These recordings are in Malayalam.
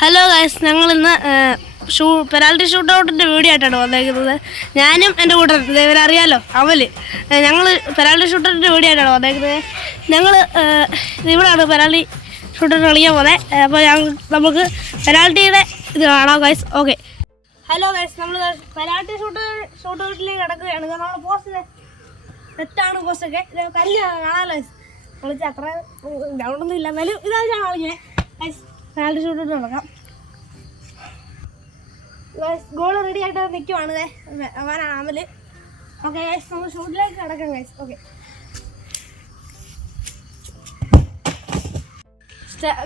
ഹലോ ഗൈസ്, ഞങ്ങളിന്ന് പെനാൽറ്റി ഷൂട്ട് ഔട്ടിൻ്റെ വീഡിയോ ആയിട്ടാണ് വന്നേക്കുന്നത്. ഞാനും എൻ്റെ കൂട്ടത്തിൽ ഇവരറിയാലോ അവൽ ഞങ്ങൾ പെനാൽറ്റി ഷൂട്ട് ഔട്ടിൻ്റെ വീഡിയോ ആയിട്ടാണ് വന്നേക്കുന്നത്. ഞങ്ങൾ ഇവിടെയാണ് പെനാൽറ്റി ഷൂട്ട് ഔട്ട് കളിക്കാൻ പോകുന്നത്. അപ്പോൾ നമുക്ക് പെനാൽറ്റിയുടെ ഇത് കാണാം ഗൈസ്. ഓക്കെ, ഹലോ ഗൈസ്, നമ്മൾ പെനാൽറ്റി ഷൂട്ട് ഔട്ടിലേക്ക് കിടക്കുകയാണ്. നമ്മുടെ പോസ്റ്റ് തെറ്റാണ്, പോസ്റ്റൊക്കെ കല്ല് കാണാമല്ലോ ഗൈസ്. കളിച്ച് അത്ര ഗ്രൗണ്ടൊന്നും ഇല്ല, എന്നാലും ഇതാണ് കളിക്കുന്നത് ഗൈസ്. പെനാൽറ്റി ഷൂട്ട് ഔട്ട് നടക്കാം. ഗോൾ റെഡി ആയിട്ട് നിൽക്കുവാണ് അവനാണ് അമൽ. ഓക്കെ ഗൈസ്, നമ്മൾ ഷൂട്ടിലേക്ക് കിടക്കാം ഗൈസ്. ഓക്കെ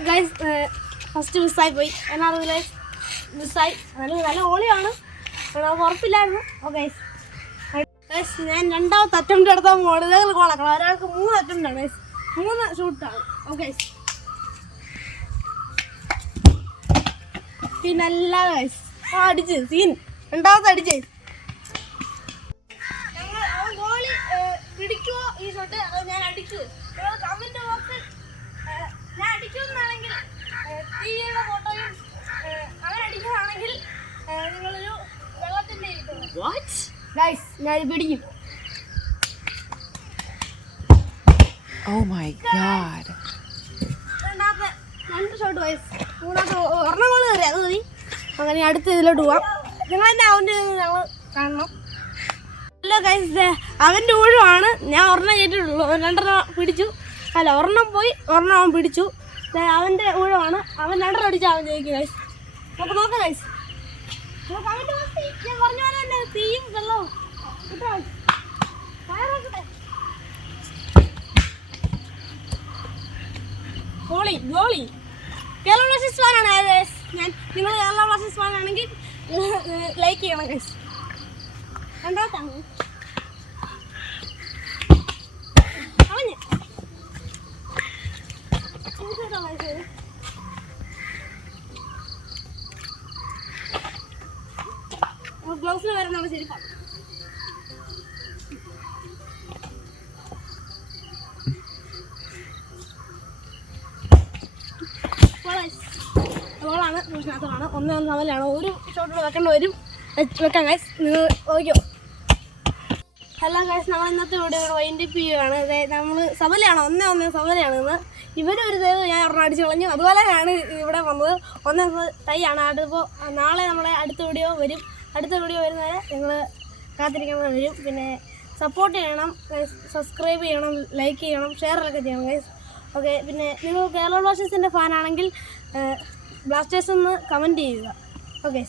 ഗൈസ്, ഫസ്റ്റ് മിസ്സായി പോയി. എന്നാണ് ഗൈസ് മിസ്സായി. നല്ല ഓളിയാണ്, ഉറപ്പില്ലായിരുന്നു. ഓക്കെ ഗൈസ്, ഞാൻ രണ്ടാമത്തെ അറ്റംപ്റ്റ് എടുത്താൽ ഞങ്ങൾ ഗോളാക്കണം. ഒരാൾക്ക് 3 അറ്റംപ്റ്റാണ് ഗൈസ്, 3 ഷൂട്ടാണ്. ഓക്കെ പിന്നെ അല്ലാതെ ഗൈസ് അടിച്ച് സീൻ രണ്ടാമത്തെ അടിച്ച് അവൻ ഗോളി പിടിക്കുമോ ഈ ഷോട്ട്, അതോ ഞാൻ അടിക്കുമോ? കമന്റ് ബോക്സിൽ ഞാൻ അടിക്കുമെന്നാണെങ്കിൽ തീയുടെ ഫോട്ടോയും അങ്ങനെ അടിക്കുകയാണെങ്കിൽ നിങ്ങളൊരു വെള്ളത്തിൻ്റെ ഗൈസ് ഞാൻ പിടിക്കും. രണ്ടാമത്തെ 2 ഷോട്ട് ഗൈസ്, മൂന്നാമത്തെ ഒരെണ്ണം ഗോൾ കയറി, അത് മതി. അങ്ങനെ അടുത്ത ഇതിലോട്ട് പോവാം. നിങ്ങൾ തന്നെ അവൻ്റെ ഞങ്ങൾ കാണണം. ഹലോ ഗൈസ്, അവൻ്റെ ഊഴമാണ്. ഞാൻ ഒരെണ്ണം കേട്ടിട്ടുള്ളൂ, 2 പിടിച്ചു. അല്ല, ഒരെണ്ണം പോയി, ഒരെണ്ണം അവൻ പിടിച്ചു. അവൻ്റെ ഊഴമാണ്. അവൻ 2 അടിച്ചാൽ അവൻ ജയിക്കും ഗൈസ്. നമുക്ക് നോക്കാം ഗൈസ്. അവൻ്റെ ഞാൻ പറഞ്ഞ പോലെ തന്നെ തീയും വെള്ളവും കിട്ടോ. ഗോളി ഗോളി കേരള ബ്ലാസ്റ്റേഴ്സ് ഫാനാണ് ഞാൻ. നിങ്ങൾ കേരള ബ്ലാസ്റ്റേഴ്സ് ഫാനാണെങ്കിൽ ലൈക്ക് ചെയ്യണം ഗൈസ്. രണ്ടാമത്താണ് ഗ്ലൗസിൽ വരുന്ന ശരിപ്പാണ്. ഗോളാണ്, ട്യൂഷനകത്താണ്. 1-1 സമലാണ്. ഒരു ഷോട്ടോട് വെക്കേണ്ട വരും. വെക്കാം ഗൈസ്, നിങ്ങൾ നോക്കിയോ. ഹലോ ഗൈസ്, നമ്മൾ ഇന്നത്തെ വീഡിയോ വൈൻഡപ്പ് ചെയ്യുകയാണ്. നമ്മൾ സമലയാണ്, 1-1 സമലയാണ് ഇന്ന്. ഇവരൊരു സേവ് ഞാൻ ഒരെണ്ണം അടിച്ച് കളഞ്ഞു. അതുപോലെയാണ് ഇവിടെ വന്നത്. 1-1 ടൈ ആണ്. അതിപ്പോൾ നാളെ നമ്മളെ അടുത്ത വീഡിയോ വരും. അടുത്ത വീഡിയോ വരുന്നവരെ നിങ്ങൾ കാത്തിരിക്കാൻ വരും. പിന്നെ സപ്പോർട്ട് ചെയ്യണം, സബ്സ്ക്രൈബ് ചെയ്യണം, ലൈക്ക് ചെയ്യണം, ഷെയറൊക്കെ ചെയ്യണം ഗൈസ്. ഓക്കെ, പിന്നെ നിങ്ങൾ കേരള ബ്ലാസ്റ്റേഴ്സിൻ്റെ ഫാനാണെങ്കിൽ ബ്ലാസ്റ്റേഴ്സ് ഒന്ന് കമൻറ്റ് ചെയ്യുക. ഓക്കെ.